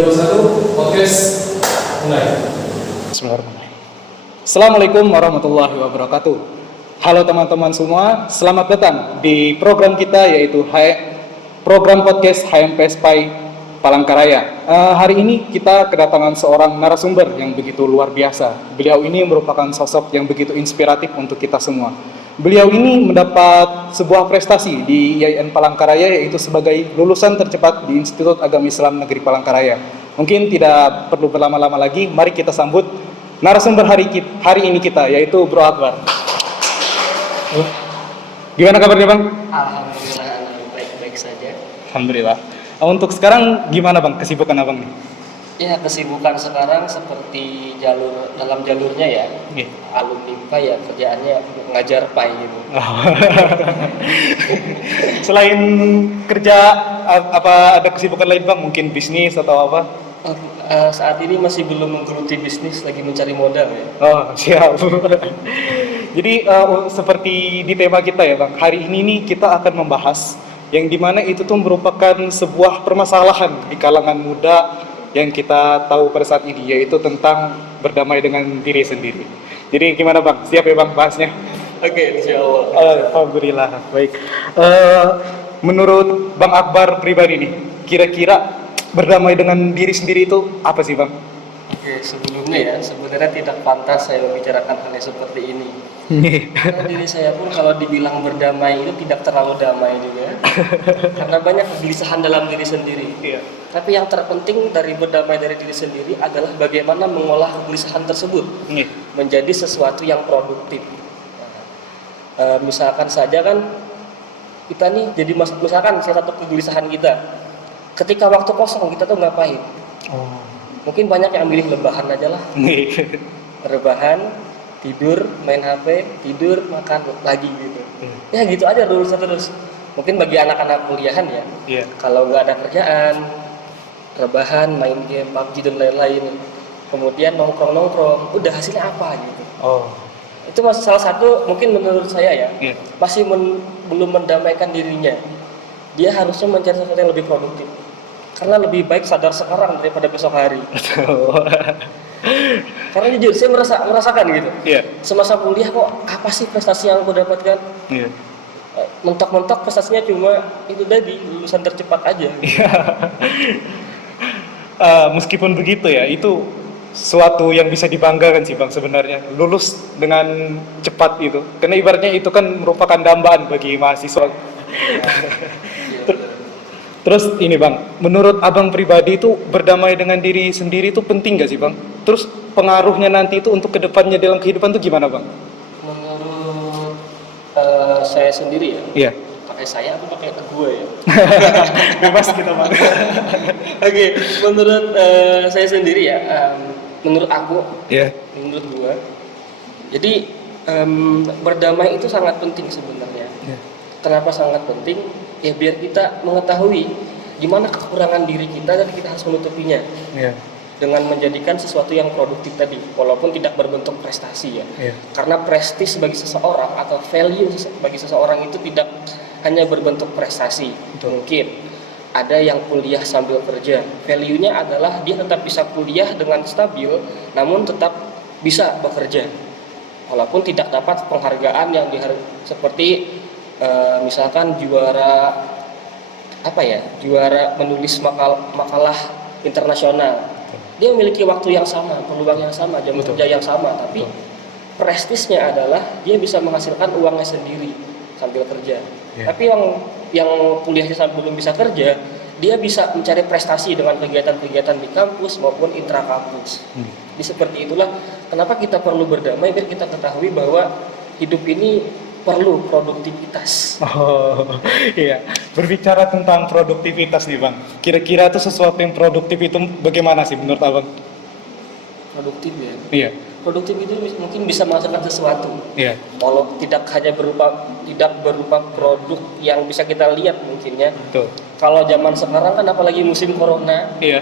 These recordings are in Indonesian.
21 podcast mulai. Bismillahirrahmanirrahim. Assalamualaikum warahmatullahi wabarakatuh. Halo teman-teman semua, selamat datang di program kita yaitu program podcast HMP SPAI Palangkaraya. Hari ini kita kedatangan seorang narasumber yang begitu luar biasa. Beliau ini merupakan sosok yang begitu inspiratif untuk kita semua. Beliau ini mendapat sebuah prestasi di IAIN Palangkaraya yaitu sebagai lulusan tercepat di Institut Agama Islam Negeri Palangkaraya. Mungkin tidak perlu berlama-lama lagi, mari kita sambut narasumber hari ini kita yaitu Bro Akbar. Gimana kabarnya Bang? Alhamdulillah, baik-baik saja. Alhamdulillah. Untuk sekarang gimana Bang kesibukan Abang nih? Ya, kesibukan sekarang seperti dalam jalurnya ya. Iya. Alumni IPA ya kerjaannya ngajar PAI gitu. Selain kerja apa ada kesibukan lain Bang? Mungkin bisnis atau apa? Saat ini masih belum menggeluti bisnis, lagi mencari modal ya. Oh, siap. Jadi seperti di tema kita ya Bang, hari ini nih kita akan membahas yang dimana itu tuh merupakan sebuah permasalahan di kalangan muda yang kita tahu pada saat ini, yaitu tentang berdamai dengan diri sendiri. Jadi gimana Bang? Siap ya Bang bahasnya? Oke, insyaallah. Alhamdulillah, baik. Menurut Bang Akbar pribadi nih, kira-kira berdamai dengan diri sendiri itu apa sih Bang? Oke, sebelumnya ya, sebenarnya tidak pantas saya membicarakan hal yang seperti ini. Karena diri saya pun kalau dibilang berdamai itu tidak terlalu damai juga. Karena banyak kegelisahan dalam diri sendiri. Iya. Tapi yang terpenting dari berdamai dari diri sendiri adalah bagaimana mengolah kegelisahan tersebut menjadi sesuatu yang produktif. Misalkan saja kan kita nih jadi misalkan salah satu kegelisahan kita, ketika waktu kosong kita tuh ngapain? Mungkin banyak yang milih rebahan aja lah. Rebahan, tidur, main HP, tidur, makan lagi gitu. Ya gitu aja terus. Mungkin bagi anak-anak kuliahan ya. Iya. Kalau nggak ada kerjaan, rebahan, main game, PUBG dan lain-lain. Kemudian nongkrong, udah hasilnya apa gitu. Itu masih salah satu mungkin menurut saya ya. Iya. Masih belum mendamaikan dirinya. Dia harusnya mencari sesuatu yang lebih produktif. Karena lebih baik sadar sekarang daripada besok hari. Karena jujur saya merasakan gitu. Iya. Semasa kuliah kok apa sih prestasi yang aku dapatkan? Iya. Mentok-mentok prestasinya cuma itu tadi lulusan tercepat aja. Meskipun begitu ya, itu suatu yang bisa dibanggakan sih Bang sebenarnya, lulus dengan cepat itu. Karena ibaratnya itu kan merupakan dambaan bagi mahasiswa. Terus ini Bang, menurut Abang pribadi itu berdamai dengan diri sendiri itu penting gak sih Bang? Terus pengaruhnya nanti itu untuk kedepannya dalam kehidupan itu gimana Bang? Menurut saya sendiri ya. Iya. Pakai saya atau pakai gue ya? Bebas kita Bang. Oke, menurut saya sendiri ya, menurut aku, Iya. menurut gue, jadi berdamai itu sangat penting sebenarnya. Iya. Kenapa sangat penting? Ya biar kita mengetahui gimana kekurangan diri kita dan kita harus menutupinya. Iya. Dengan menjadikan sesuatu yang produktif tadi, walaupun tidak berbentuk prestasi ya. Iya. Karena prestis bagi seseorang atau value bagi seseorang itu tidak hanya berbentuk prestasi. Betul. Mungkin ada yang kuliah sambil kerja. Value-nya adalah dia tetap bisa kuliah dengan stabil, namun tetap bisa bekerja. Walaupun tidak dapat penghargaan yang seperti misalkan juara menulis makalah internasional. Dia memiliki waktu yang sama, peluang yang sama, jam kerja yang sama, tapi prestisnya adalah dia bisa menghasilkan uangnya sendiri sambil kerja. Yeah. Tapi yang kuliahnya belum bisa kerja, dia bisa mencari prestasi dengan kegiatan-kegiatan di kampus maupun intrakampus. Jadi seperti itulah kenapa kita perlu berdamai, biar kita ketahui bahwa hidup ini perlu produktivitas. Iya. Berbicara tentang produktivitas nih Bang, kira-kira itu sesuatu yang produktif itu bagaimana sih menurut Abang? Produktif ya. Iya. Produktif itu mungkin bisa menghasilkan sesuatu. Iya. Walau tidak berupa produk yang bisa kita lihat mungkin ya. Betul. Kalau zaman sekarang kan apalagi musim corona, Iya.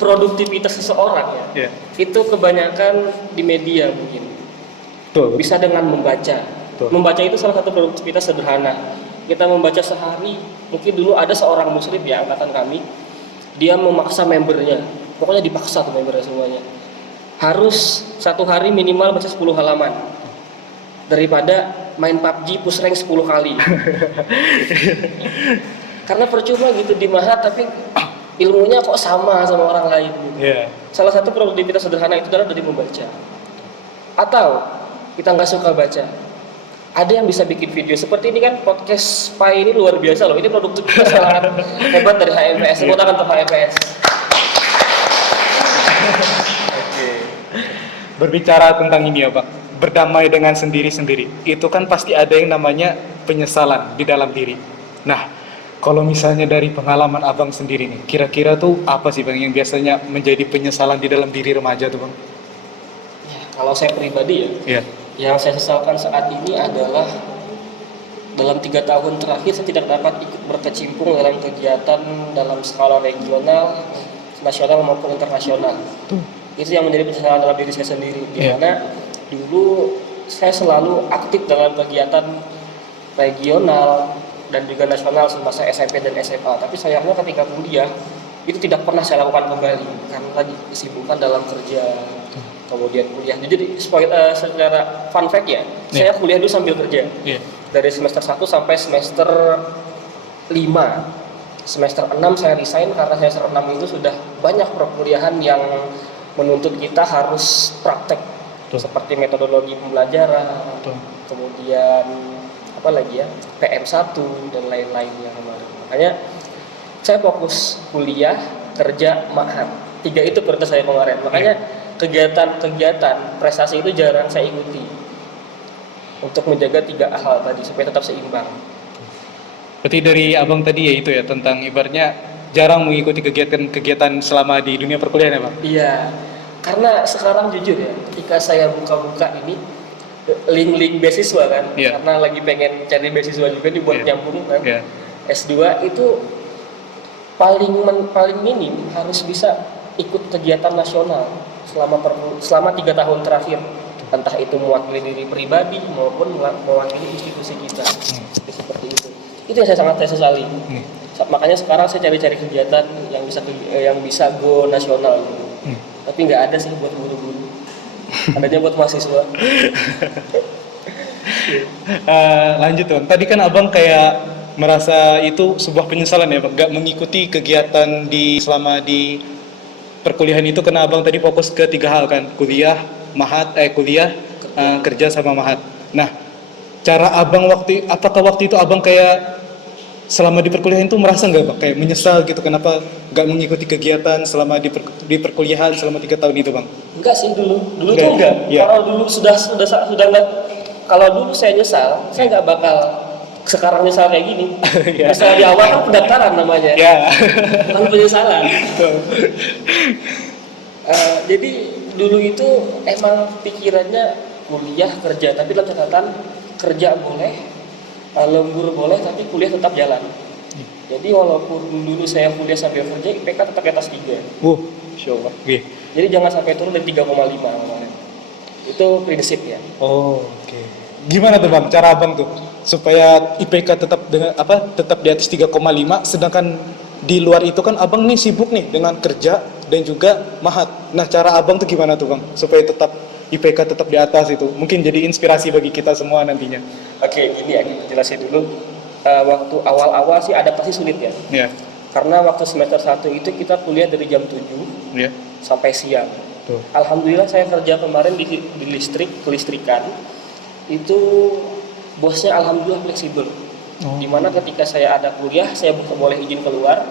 produktivitas seseorang ya. Iya. Itu kebanyakan di media mungkin. Betul. Bisa dengan membaca. Betul. Membaca itu salah satu produktivitas sederhana. Kita membaca sehari, mungkin dulu ada seorang muslim ya angkatan kami, dia memaksa membernya, pokoknya dipaksa tuh membernya semuanya harus satu hari minimal baca 10 halaman daripada main PUBG push rank 10 kali. Karena percuma gitu di Mahat tapi ilmunya kok sama orang lain gitu. Salah satu produktivitas sederhana itu adalah dari membaca. Atau kita nggak suka baca, ada yang bisa bikin video seperti ini kan, podcast Pai ini luar biasa loh. Ini produktivitas sangat hebat dari HMPS. Tepuk tangan untuk HMPS. Berbicara tentang ini ya Bang, berdamai dengan sendiri-sendiri, itu kan pasti ada yang namanya penyesalan di dalam diri. Nah, kalau misalnya dari pengalaman Abang sendiri nih, kira-kira tuh apa sih Bang yang biasanya menjadi penyesalan di dalam diri remaja tuh Bang? Ya, kalau saya pribadi ya, yang saya sesalkan saat ini adalah dalam 3 tahun terakhir saya tidak dapat ikut berkecimpung dalam kegiatan dalam skala regional, nasional maupun internasional. Itu yang menjadi penyesalan dalam diri saya sendiri, di mana dulu saya selalu aktif dalam kegiatan regional dan juga nasional semasa SMP dan SMA, tapi sayangnya ketika kuliah itu tidak pernah saya lakukan kembali karena tadi kesibukan dalam kerja, kemudian kuliah. Jadi secara fun fact ya, saya kuliah dulu sambil kerja dari semester 1 sampai semester 5. Semester 6 saya resign karena semester 6 itu sudah banyak perkuliahan yang menuntut kita harus praktek seperti metodologi pembelajaran, kemudian apa lagi ya, PM1 dan lain-lainnya kemarin. Makanya saya fokus kuliah, kerja, mahat. 3 itu prioritas saya kemarin. Makanya kegiatan-kegiatan prestasi itu jarang saya ikuti untuk menjaga 3 hal tadi supaya tetap seimbang. Berarti dari Abang tadi ya itu ya, tentang ibaratnya jarang mengikuti kegiatan-kegiatan selama di dunia perkuliahan ya Bang? Iya, karena sekarang jujur ya, ketika saya buka-buka ini link-link beasiswa kan, karena lagi pengen cari beasiswa juga nih buat nyambung kan, S2 itu paling minim harus bisa ikut kegiatan nasional selama 3 tahun terakhir, entah itu mewakili diri pribadi maupun mewakili institusi kita. Seperti itu yang saya sangat sesali. Makanya sekarang saya cari-cari kegiatan yang bisa go nasional gitu. Tapi nggak ada sih buat guru-guru, adanya buat mahasiswa. Lanjut Bang, tadi kan Abang kayak merasa itu sebuah penyesalan ya Bang, nggak mengikuti kegiatan selama di perkuliahan itu karena Abang tadi fokus ke 3 hal kan, kuliah, kerja sama mahat. Nah, cara Abang apakah waktu itu Abang kayak selama di perkuliahan itu merasa nggak Bang kayak menyesal gitu, kenapa nggak mengikuti kegiatan selama di perkuliahan selama 3 tahun itu Bang? Enggak sih, dulu tuh enggak. Kalau dulu sudah enggak. Kalau dulu saya nyesal, saya nggak bakal sekarang nyesal kayak gini. Nyesal di awal kan pendaftaran namanya, bukan penyesalan. Jadi dulu itu emang pikirannya kuliah kerja, tapi dalam catatan kerja boleh, lembur boleh, tapi kuliah tetap jalan. Jadi walaupun dulu saya kuliah sambil kerja, IPK tetap di atas 3. Insyaallah. Jadi jangan sampai turun dari 3,5 kemarin. Itu prinsipnya. Oke. Gimana tuh Bang cara Abang tuh supaya IPK tetap di atas 3,5, sedangkan di luar itu kan Abang nih sibuk nih dengan kerja dan juga mahat. Nah, cara Abang tuh gimana tuh Bang supaya tetap IPK tetap di atas itu? Mungkin jadi inspirasi bagi kita semua nantinya. Oke, gini ya, kita jelasin dulu. Waktu awal-awal sih adaptasi sulit ya. Karena waktu semester 1 itu kita kuliah dari jam 7 sampai siang. Alhamdulillah saya kerja kemarin di kelistrikan. Itu bosnya alhamdulillah fleksibel. Dimana ketika saya ada kuliah, saya boleh izin keluar.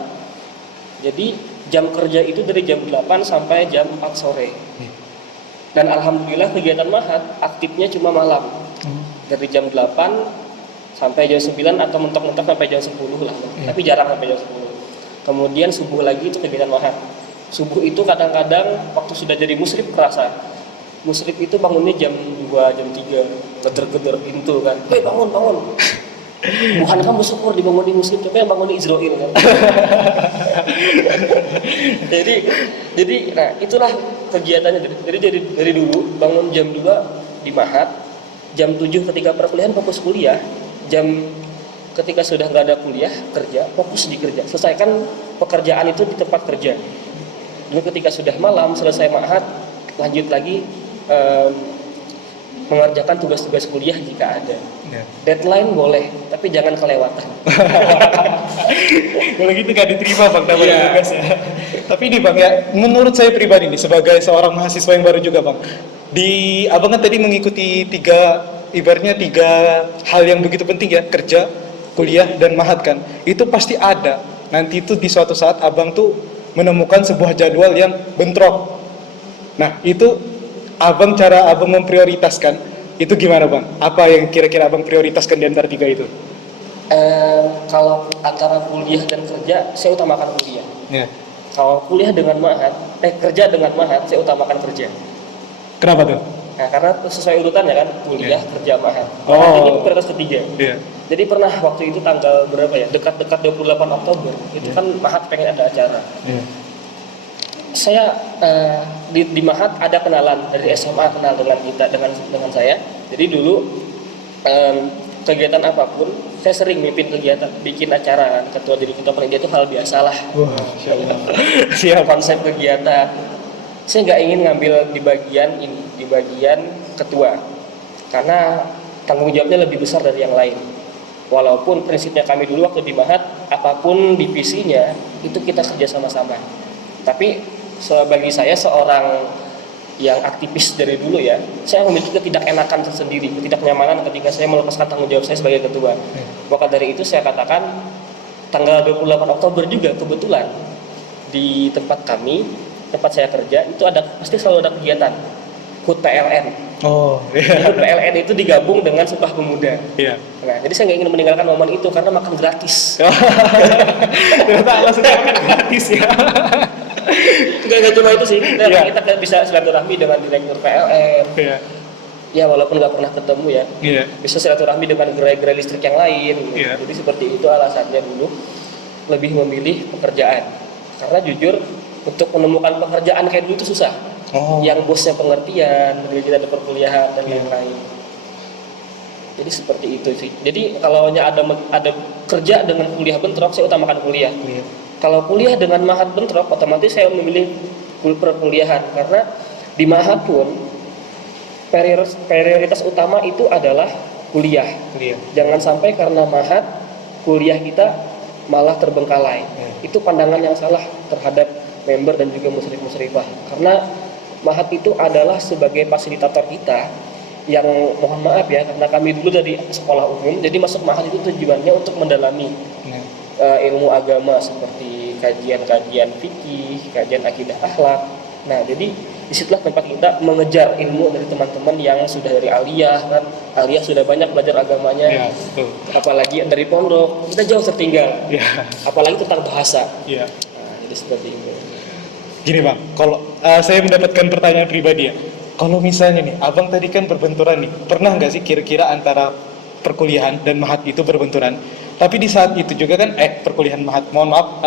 Jadi jam kerja itu dari jam 8 sampai jam 4 sore. Dan alhamdulillah kegiatan mahat aktifnya cuma malam. Dari jam 8 sampai jam 9 atau mentok-mentok sampai jam 10 lah. Tapi jarang sampai jam 10. Kemudian subuh lagi itu kegiatan mahat. Subuh itu kadang-kadang waktu sudah jadi musrif kerasa. Musrif itu bangunnya jam 2, jam 3, geder-geder pintu kan. Hei bangun. Bukan kamu syukur dibangunin musrif, tapi yang bangunin Israel kan. jadi nah itulah kegiatannya. Jadi dari dulu bangun jam 2 di mahat, jam 7 ketika perkuliahan fokus kuliah, ketika sudah nggak ada kuliah kerja, fokus di kerja, selesaikan pekerjaan itu di tempat kerja. Lalu ketika sudah malam selesai ma'had, lanjut lagi mengerjakan tugas-tugas kuliah jika ada. Deadline boleh, tapi jangan kelewatan. Kalau gitu gak diterima Bang dapat Iya. tugas ya. Tapi ini Bang ya, menurut saya pribadi nih sebagai seorang mahasiswa yang baru juga Bang, di Abang kan tadi mengikuti ibaratnya tiga hal yang begitu penting ya, kerja, kuliah, dan ma'had kan. Itu pasti ada. Nanti itu di suatu saat Abang tuh menemukan sebuah jadwal yang bentrok. Nah, itu cara Abang memprioritaskan itu gimana Bang? Apa yang kira-kira Abang prioritaskan di antara tiga itu? Kalau antara kuliah dan kerja, saya utamakan kuliah. Ya. Kalau kuliah dengan ma'had, kerja dengan ma'had, saya utamakan kerja. Kenapa tuh? Nah, karena sesuai urutannya kan, kuliah, kerja, ma'had. Oh. Ma'had ini prioritas ketiga. Iya. Jadi pernah waktu itu tanggal berapa ya? Dekat-dekat 28 Oktober, itu kan ma'had pengen ada acara. Iya. Saya di ma'had ada kenalan dari SMA, kenal dengan saya. Jadi dulu kegiatan apapun saya sering mimpin kegiatan, bikin acara kan, ketua jadi ketua panitia itu hal biasalah. Wah, insyaallah. Siap. Konsep kegiatan saya nggak ingin ngambil di bagian ini, di bagian ketua, karena tanggung jawabnya lebih besar dari yang lain. Walaupun prinsipnya kami dulu waktu di ma'had, apapun divisinya itu kita kerja sama-sama. Tapi bagi saya seorang yang aktivis dari dulu ya, saya memiliki ketidakenakan tersendiri, ketidaknyamanan ketika saya melepaskan tanggung jawab saya sebagai ketua. Maka dari itu saya katakan tanggal 28 Oktober juga kebetulan di tempat kami, tempat saya kerja itu pasti selalu ada kegiatan HUT PLN. Oh, Jadi HUT PLN itu digabung dengan Sumpah Pemuda. iya. Nah, jadi saya nggak ingin meninggalkan momen itu karena makan gratis. Ternyata alasannya kan gratis ya. Nggak cuma itu sih, Iya. kita bisa silaturahmi dengan direktur PLN. Iya. Ya walaupun nggak pernah ketemu ya, Iya. bisa silaturahmi dengan gerai-gerai listrik yang lain. Iya. Jadi seperti itu alasannya dulu lebih memilih pekerjaan. Karena jujur untuk menemukan pekerjaan kayak dulu itu susah. Oh. Yang bosnya pengertian, kita ada perkuliahan dan Iya. lain-lain. Jadi seperti itu sih. Jadi kalau ada kerja dengan kuliah bentrok, saya utamakan kuliah. Iya. Kalau kuliah dengan ma'had bentrok, otomatis saya memilih perkuliahan karena di ma'had pun prioritas utama itu adalah kuliah. Iya. Jangan sampai karena ma'had kuliah kita malah terbengkalai. Itu pandangan yang salah terhadap member dan juga musyrif-musyrifah. Karena ma'had itu adalah sebagai fasilitator kita yang mohon maaf ya, karena kami dulu dari sekolah umum, jadi masuk ma'had itu tujuannya untuk mendalami Iya. ilmu agama seperti kajian-kajian fikih, kajian akidah akhlak. Nah, jadi disitulah tempat kita mengejar ilmu dari teman-teman yang sudah dari aliyah kan. Aliyah sudah banyak belajar agamanya. Iya, betul. Apalagi dari pondok, kita jauh tertinggal. Iya. Apalagi tentang bahasa. Iya. Nah, jadi seperti itu. Gini Bang, kalau saya mendapatkan pertanyaan pribadi ya. Kalau misalnya nih, Abang tadi kan berbenturan nih. Pernah nggak sih kira-kira antara perkuliahan dan ma'had itu berbenturan? Tapi di saat itu juga kan perkuliahan ma'had, mohon maaf,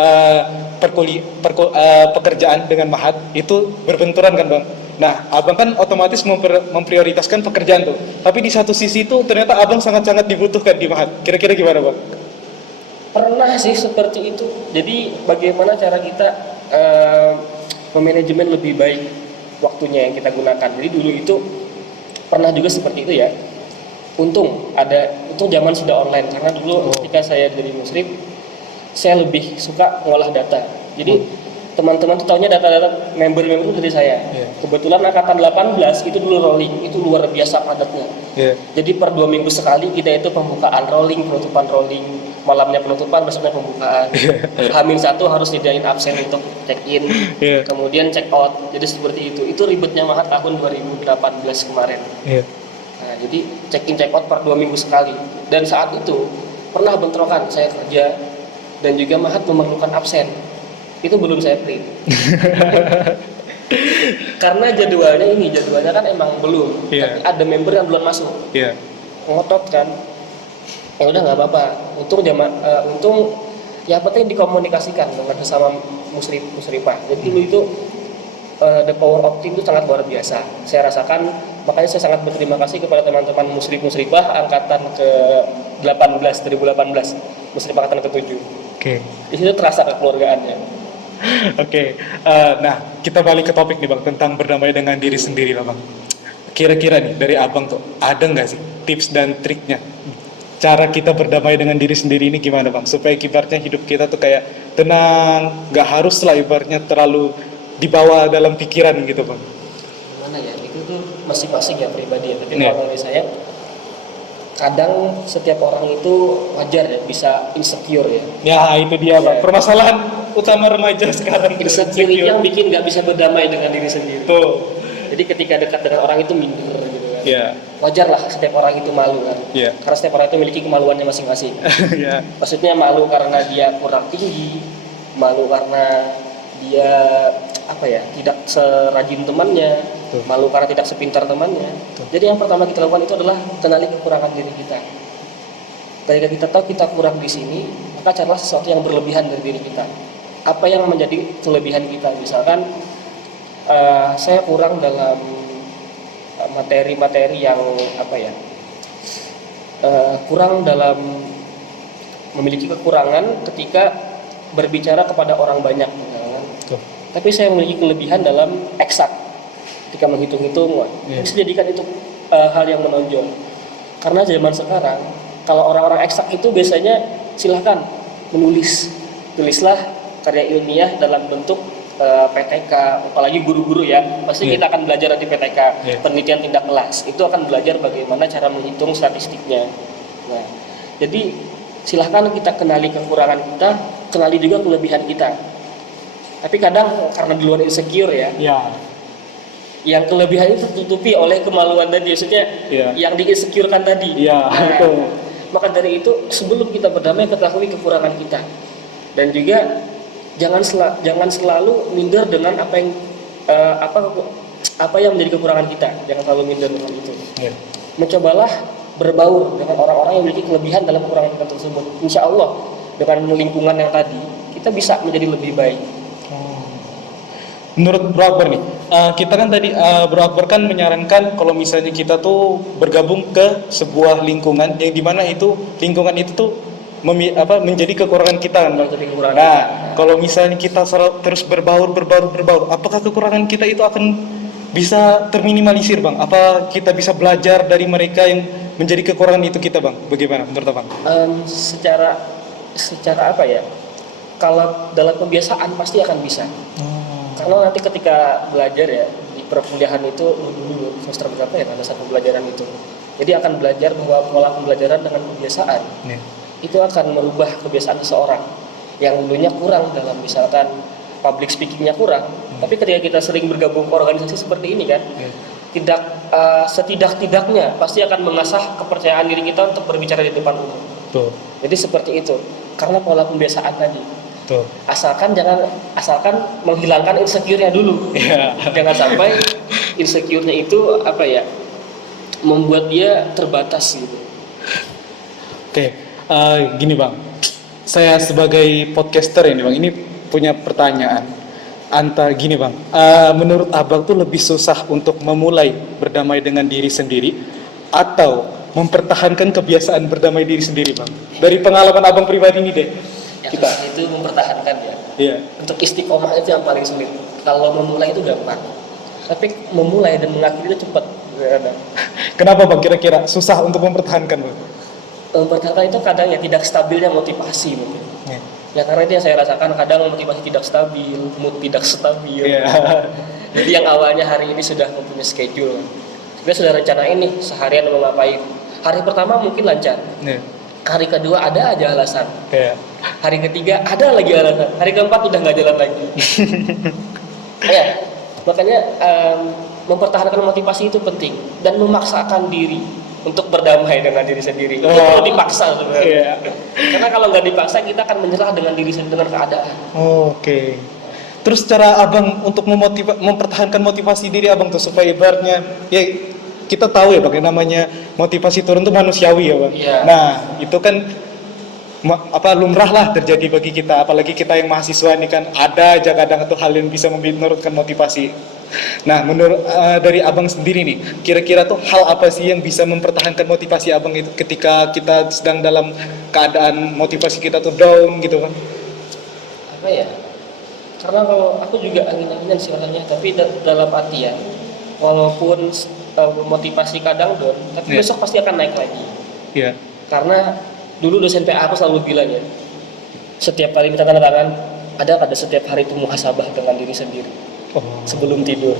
pekerjaan dengan ma'had itu berbenturan kan Bang. Nah, Abang kan otomatis memprioritaskan pekerjaan tuh. Tapi di satu sisi itu ternyata Abang sangat-sangat dibutuhkan di ma'had. Kira-kira gimana Bang? Pernah sih seperti itu. Jadi bagaimana cara kita memanajemen lebih baik waktunya yang kita gunakan. Jadi dulu itu pernah juga seperti itu ya. Untung zaman sudah online karena dulu ketika saya jadi musyrif saya lebih suka ngolah data. Jadi teman-teman tuh taunya data-data member-member itu dari saya. Kebetulan angkatan 18 itu dulu rolling, itu luar biasa padatnya. Jadi per 2 minggu sekali kita itu pembukaan rolling, penutupan rolling, malamnya penutupan, besoknya pembukaan. H-1 harus nyediain absen untuk check in, kemudian check out. Jadi seperti itu. Itu ribetnya ma'had tahun 2018 kemarin. Nah, jadi check in check out per 2 minggu sekali. Dan saat itu pernah bentrokan, saya kerja dan juga ma'had memerlukan absen. Itu belum saya print. Karena jadwalnya kan emang belum. Tapi ada member yang belum masuk. Ngotot kan. Ya udah nggak apa-apa. Untung yang penting dikomunikasikan dengan sesama musyrifah. Jadi dulu itu the power of team itu sangat luar biasa. Saya rasakan, makanya saya sangat berterima kasih kepada teman-teman musyrifah angkatan ke-18, 2018, musyrif angkatan ke-7. Oke. Di situ terasa kekeluargaannya. Oke. Nah, kita balik ke topik nih Bang, tentang berdamai dengan diri sendiri lah Bang. Kira-kira nih dari Abang tuh ada nggak sih tips dan triknya? Cara kita berdamai dengan diri sendiri ini gimana Bang? Supaya ibaratnya hidup kita tuh kayak tenang, nggak harus lah ibaratnya terlalu dibawa dalam pikiran gitu Bang. Gimana ya, itu tuh masing-masing ya pribadi ya. Tapi Iya. kalau dari saya, kadang setiap orang itu wajar ya bisa insecure ya. Ya itu dia Bang, Iya. permasalahan utama remaja sekarang. Insecure itu yang bikin nggak bisa berdamai dengan diri sendiri. Tuh. Jadi ketika dekat dengan orang itu minder gitu kan. Ya. Wajar lah setiap orang itu malu kan. Iya. Karena setiap orang itu memiliki kemaluannya masing-masing. Ya. Maksudnya malu karena dia kurang tinggi, malu karena dia apa ya, tidak serajin temannya, Betul. malu karena tidak sepintar temannya. Betul. Jadi yang pertama kita lakukan itu adalah kenali kekurangan diri kita. Ketika kita tahu kita kurang di sini, maka carilah sesuatu yang berlebihan dari diri kita. Apa yang menjadi kelebihan kita? Misalkan saya kurang dalam materi-materi yang apa ya, kurang dalam memiliki kekurangan ketika berbicara kepada orang banyak, misalkan. Tuh. Tapi saya memiliki kelebihan dalam eksak ketika menghitung-hitung. Iya. Bisa jadikan itu hal yang menonjol. Karena zaman sekarang kalau orang-orang eksak itu biasanya silahkan tulislah karya ilmiah dalam bentuk PTK, apalagi guru-guru ya, pasti Iya. kita akan belajar di PTK, Iya. penelitian tindak kelas, itu akan belajar bagaimana cara menghitung statistiknya. Nah, jadi silahkan kita kenali kekurangan kita, kenali juga kelebihan kita. Tapi kadang karena di luar insecure ya, Ya. yang kelebihan itu tertutupi oleh kemaluan tadi, maksudnya Iya. yang di-insecurekan tadi. Iya, Nah, betul. maka dari itu sebelum kita berdamai ketahui kekurangan kita, dan juga jangan selalu minder dengan apa yang menjadi kekurangan kita. Jangan selalu minder dengan itu. Iya. Mencobalah berbaur dengan orang-orang yang memiliki kelebihan dalam kekurangan kita tersebut. Insya Allah dengan lingkungan yang tadi kita bisa menjadi lebih baik. Menurut Bro Akbar nih, kita kan tadi Bro Akbar kan menyarankan kalau misalnya kita tuh bergabung ke sebuah lingkungan yang dimana itu lingkungan itu tuh menjadi kekurangan kita kan. Menjadi kekurangan Nah, kita. kalau misalnya kita terus berbaur, apakah kekurangan kita itu akan bisa terminimalisir Bang? Apa kita bisa belajar dari mereka yang menjadi kekurangan itu kita Bang? Bagaimana menurut Abang? Secara apa ya? Kalau dalam kebiasaan pasti akan bisa. Karena nanti ketika belajar ya di perkuliahan itu dulu semester berapa ya ada satu pembelajaran itu. Jadi akan belajar bahwa pola pembelajaran dengan kebiasaan Nih. itu akan merubah kebiasaan seseorang yang dulunya kurang dalam misalkan public speakingnya kurang, tapi ketika kita sering bergabung ke organisasi seperti ini kan, setidak-tidaknya pasti akan mengasah kepercayaan diri kita untuk berbicara di depan umum. Tuh, Jadi seperti itu karena pola pembiasaan tadi. tuh. Asalkan menghilangkan insecure-nya dulu. Iya. Jangan sampai insecure-nya itu apa ya, membuat dia terbatas gitu. Oke, gini Bang, saya sebagai podcaster ini Bang, ini punya pertanyaan. Gini Bang, menurut Abang tuh lebih susah untuk memulai berdamai dengan diri sendiri atau mempertahankan kebiasaan berdamai diri sendiri Bang? Dari pengalaman Abang pribadi ini deh. Yang Kita. itu mempertahankan ya. Iya. Untuk istiqomah itu yang paling sulit. Kalau memulai itu gampang, tapi memulai dan mengakhiri itu cepat. Kenapa Bang kira-kira susah untuk mempertahankan Bang? Mempertahankan itu kadang ya tidak stabilnya motivasi mungkin. Iya. Ya karena itu yang saya rasakan, kadang motivasi tidak stabil, mood tidak stabil. Iya. Jadi yang awalnya hari ini sudah mempunyai schedule, sudah rencanain nih seharian mau ngapain. Hari pertama mungkin lancar, Iya. hari kedua ada aja alasan, Kayak. hari ketiga ada lagi alasan, hari keempat udah nggak jalan lagi. Ya, makanya mempertahankan motivasi itu penting dan memaksakan diri untuk berdamai dengan diri sendiri. Itu perlu dipaksa sebenarnya. Iya. Karena kalau nggak dipaksa kita akan menyerah dengan diri sendiri, dengan keadaan. Oke. Terus cara Abang untuk mempertahankan motivasi diri Abang tuh supaya ibaratnya ya kita tahu ya Bang, yang namanya motivasi turun tuh manusiawi ya Bang. Iya. Nah, itu kan lumrah lah terjadi bagi kita, apalagi kita yang mahasiswa ini kan ada aja kadang tuh hal yang bisa menurunkan motivasi. Nah, menurut dari Abang sendiri nih, kira-kira tuh hal apa sih yang bisa mempertahankan motivasi Abang itu ketika kita sedang dalam keadaan motivasi kita tuh down gitu Bang? apa ya? Karena kalau aku juga angin-anginan sih orangnya, tapi dalam artian walaupun motivasi kadang down, tapi besok pasti akan naik lagi. Iya. Karena dulu dosen PA aku selalu bilang ya, setiap kali kita tanda tangan, ada setiap hari itu muhasabah dengan diri sendiri sebelum tidur.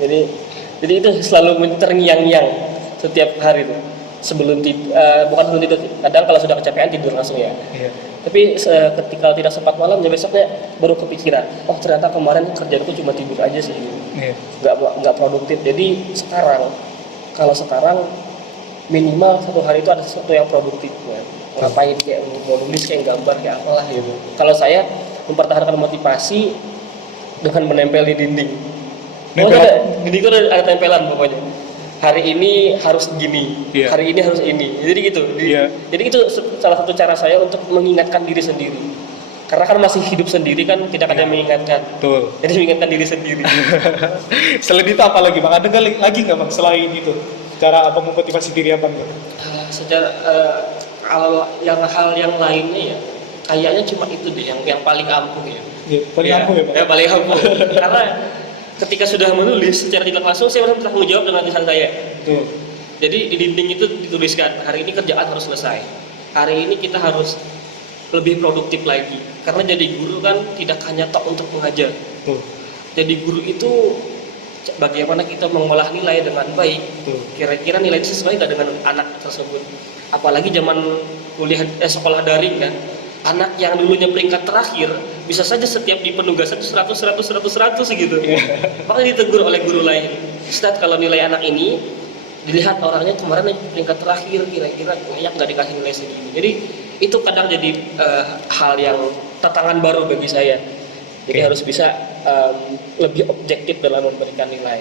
Jadi itu selalu terngiang-ngiang setiap hari itu sebelum tidur, bukan sebelum tidur. Kadang kalau sudah kecapean tidur langsung ya. Iya. Tapi ketika tidak sempat malam, ya besoknya baru kepikiran, oh ternyata kemarin kerjaanku cuma tidur aja sih, iya. nggak produktif. Jadi kalau sekarang minimal satu hari itu ada sesuatu yang produktif ya. Ngapain kayak mau nulis, kayak gambar, kayak apalah gitu. Kalau saya mempertahankan motivasi dengan menempel di dinding. Dinding itu ada tempelan pokoknya. Hari ini harus gini, hari ini harus ini. Jadi gitu. Jadi itu salah satu cara saya untuk mengingatkan diri sendiri. Karena kan masih hidup sendiri kan, tidak ada yang mengingatkan. Betul. Jadi mengingatkan diri sendiri. Selain itu apa lagi Bang? Ada lagi nggak Bang selain itu? Cara apa memotivasi diri apa enggak? Secara hal yang lainnya ya, kayaknya cuma itu deh yang paling ampuh ya. Paling ampuh ya Bang? Ya paling ampuh. Karena ketika sudah menulis secara tidak langsung saya merasa bertanggung jawab dengan tulisan saya. Betul. Jadi di dinding itu dituliskan, hari ini kerjaan harus selesai. Hari ini kita harus lebih produktif lagi. Karena jadi guru kan tidak hanya tok untuk mengajar. Betul. Jadi guru itu bagaimana kita mengolah nilai dengan baik. Betul. Kira-kira nilai itu sesuai nggak dengan anak tersebut. Apalagi zaman sekolah daring kan. Anak yang dulunya peringkat terakhir bisa saja setiap di penugasan 100 gitu. Maka ditegur oleh guru lain. Ustaz, kalau nilai anak ini dilihat orangnya kemarin peringkat terakhir, kira-kira layak nggak dikasih nilai segini. Jadi itu kadang jadi hal yang tantangan baru bagi saya. Jadi harus bisa lebih objektif dalam memberikan nilai.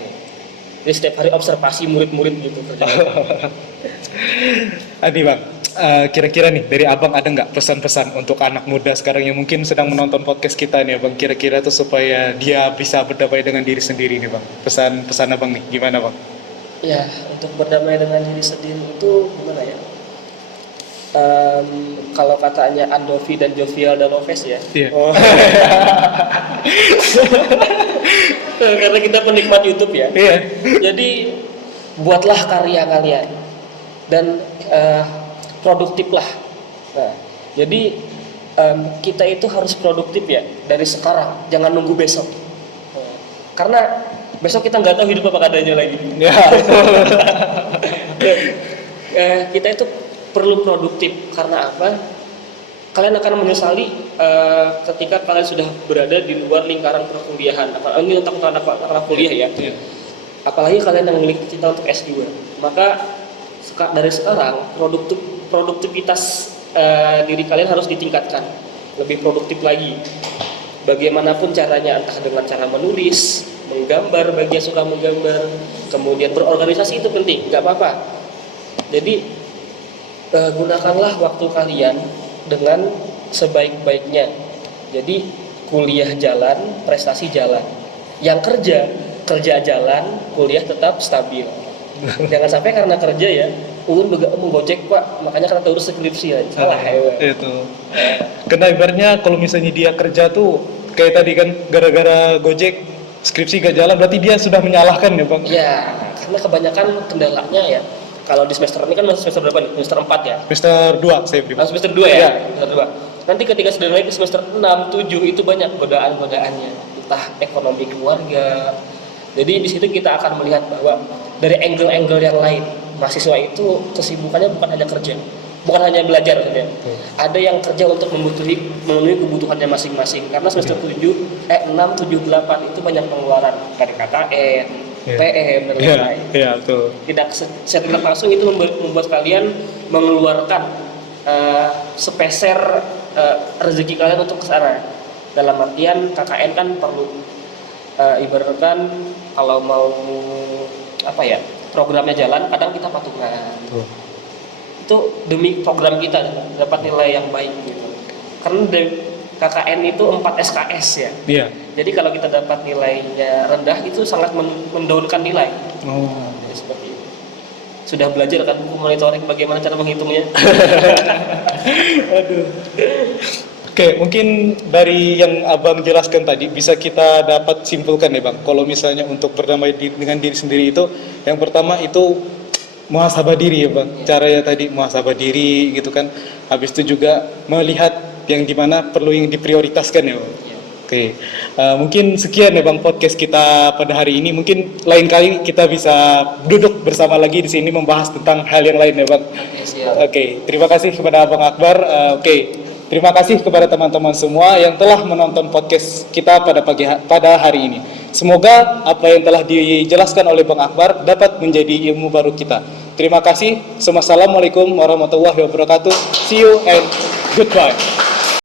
Jadi setiap hari observasi murid-murid gitu kerjanya. Adi Bang, kira-kira nih dari Abang ada nggak pesan-pesan untuk anak muda sekarang yang mungkin sedang menonton podcast kita nih Bang, kira-kira tuh supaya dia bisa berdamai dengan diri sendiri nih Bang, pesan Abang nih gimana Bang? Ya, untuk berdamai dengan diri sendiri itu gimana ya? Kalau katanya Andovi dan Jovial dan Loves ya. Iya. Oh. Karena kita penikmat YouTube ya. Iya. Jadi buatlah karya kalian dan produktiflah. Nah, jadi kita itu harus produktif ya dari sekarang, jangan nunggu besok. Karena besok kita nggak tahu hidup apa adanya lagi. Ya. Kita itu perlu produktif karena apa? Kalian akan menyesali ketika kalian sudah berada di luar lingkaran perkuliahan. Ini untuk anak kuliah ya. Apalagi kalian yang memiliki cita untuk S2. Maka dari sekarang produktivitas diri kalian harus ditingkatkan, lebih produktif lagi. Bagaimanapun caranya, entah dengan cara menulis, menggambar bagi yang suka menggambar, kemudian berorganisasi itu penting, nggak apa-apa. Jadi gunakanlah waktu kalian dengan sebaik-baiknya. Jadi kuliah jalan, prestasi jalan. Yang kerja jalan, kuliah tetap stabil. Jangan sampai karena kerja ya, mau gojek Pak, makanya karena urus skripsi ya. Salah ya. Itu. Karena ibaratnya kalau misalnya dia kerja tuh kayak tadi kan gara-gara gojek skripsi gak jalan, berarti dia sudah menyalahkan ya Bang? Iya, karena kebanyakan kendalanya ya. Kalau di semester ini kan masih semester berapa nih? Semester 4 ya? Semester 2 saya beri. Semester 2 ya? Semester 2. Nanti ketika sudah naik ke semester 6, 7 itu banyak godaan-godaannya. Entah ekonomi keluarga. Jadi di situ kita akan melihat bahwa dari angle-angle yang lain, mahasiswa itu kesibukannya bukan hanya kerja, bukan hanya belajar saja. Ada yang kerja untuk memenuhi kebutuhannya masing-masing. Karena semester 6, 7, 8 itu banyak pengeluaran dari KKN, PM dan lain-lain. Iya, betul. Tidak langsung itu membuat kalian mengeluarkan sepeser rezeki kalian untuk ke sana. Dalam artian KKN kan perlu ibaratkan kalau mau programnya jalan, kadang kita patungan. Itu demi program kita dapat nilai yang baik gitu. Karena KKN itu 4 SKS ya. Iya. Jadi kalau kita dapat nilainya rendah itu sangat mendownkan nilai. Jadi seperti itu. Sudah belajar kan buku monitoring bagaimana cara menghitungnya? Aduh. Oke, mungkin dari yang Abang jelaskan tadi bisa kita dapat simpulkan ya Bang. Kalau misalnya untuk berdamai dengan diri sendiri itu, yang pertama itu muhasabah diri ya Bang. Caranya tadi muhasabah diri gitu kan. Habis itu juga melihat yang dimana perlu yang diprioritaskan ya Bang. Oke, mungkin sekian ya Bang podcast kita pada hari ini. Mungkin lain kali kita bisa duduk bersama lagi di sini membahas tentang hal yang lain ya Bang. Oke, terima kasih kepada Abang Akbar. Terima kasih kepada teman-teman semua yang telah menonton podcast kita pada hari ini. Semoga apa yang telah dijelaskan oleh Bang Akbar dapat menjadi ilmu baru kita. Terima kasih. Wassalamualaikum warahmatullahi wabarakatuh. See you and goodbye.